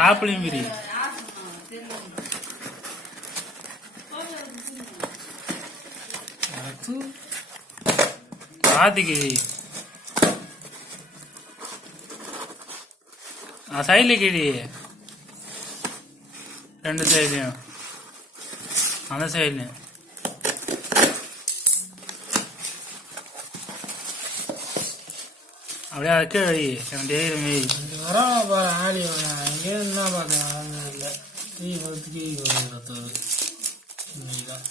டாப்லையும் விரி. பாதிக்கு சைடில் கிழி, ரெண்டு சைட்லையும், அந்த சைட்லையும். அப்படியே அதுக்கே வழி எனக்கு தெரியுமே. வரோம் பாரு ஆடி வேணாம் இங்கே என்ன பார்த்தேன் இல்லை தீ பத்துக்கு இன்னைக்குதான்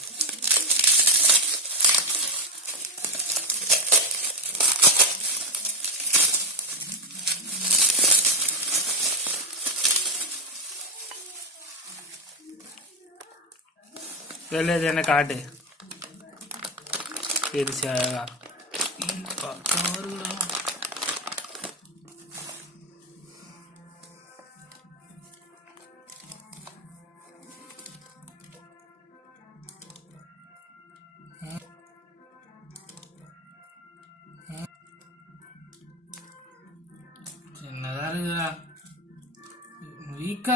வெளியே என்ன காட்டு பெருசு அழகா சின்னதாக இருக்குதா வீக்கா